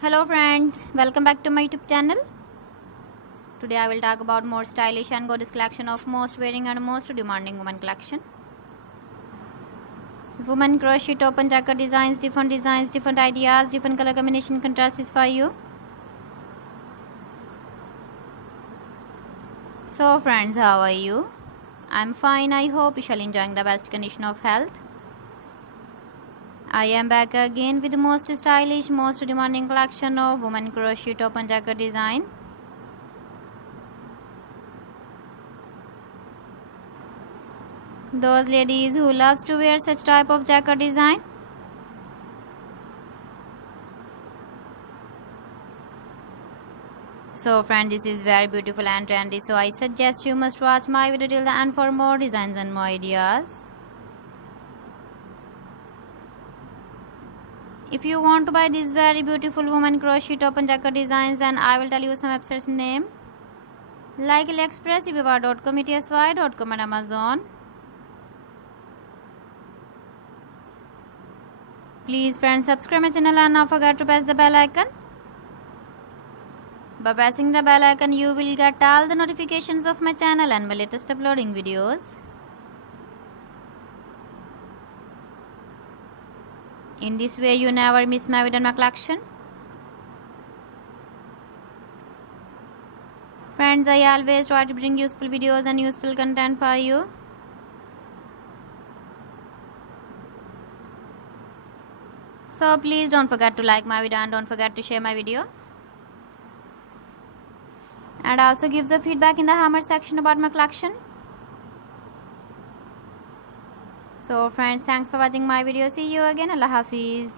Hello friends, welcome back to my YouTube channel. Today I will talk about more stylish and gorgeous collection of most wearing and most demanding women collection. Women crochet top and jacket designs, different ideas, different color combination contrasts for you. So friends, how are you? I'm fine. I hope you shall enjoying the best condition of health. I am back again with the most stylish, most demanding collection of women crochet top and jacket design. Those ladies who loves to wear such type of jacket design. So friends, this is very beautiful and trendy, so I suggest you must watch my video till the end for more designs and more ideas. If you want to buy these very beautiful woman crochet top and jacket designs, then I will tell you some websites name like AliExpress, eBay.com, ETSY.com and Amazon. Please friends, subscribe my channel and not forget to press the bell icon. By pressing the bell icon, you will get all the notifications of my channel and my latest uploading videos. In this way, you never miss my video and my collection. Friends, I always try to bring useful videos and useful content for you. So please don't forget to like my video and don't forget to share my video. And also give the feedback in the comment section about my collection. So friends, thanks for watching my video. See you again. Allah Hafiz.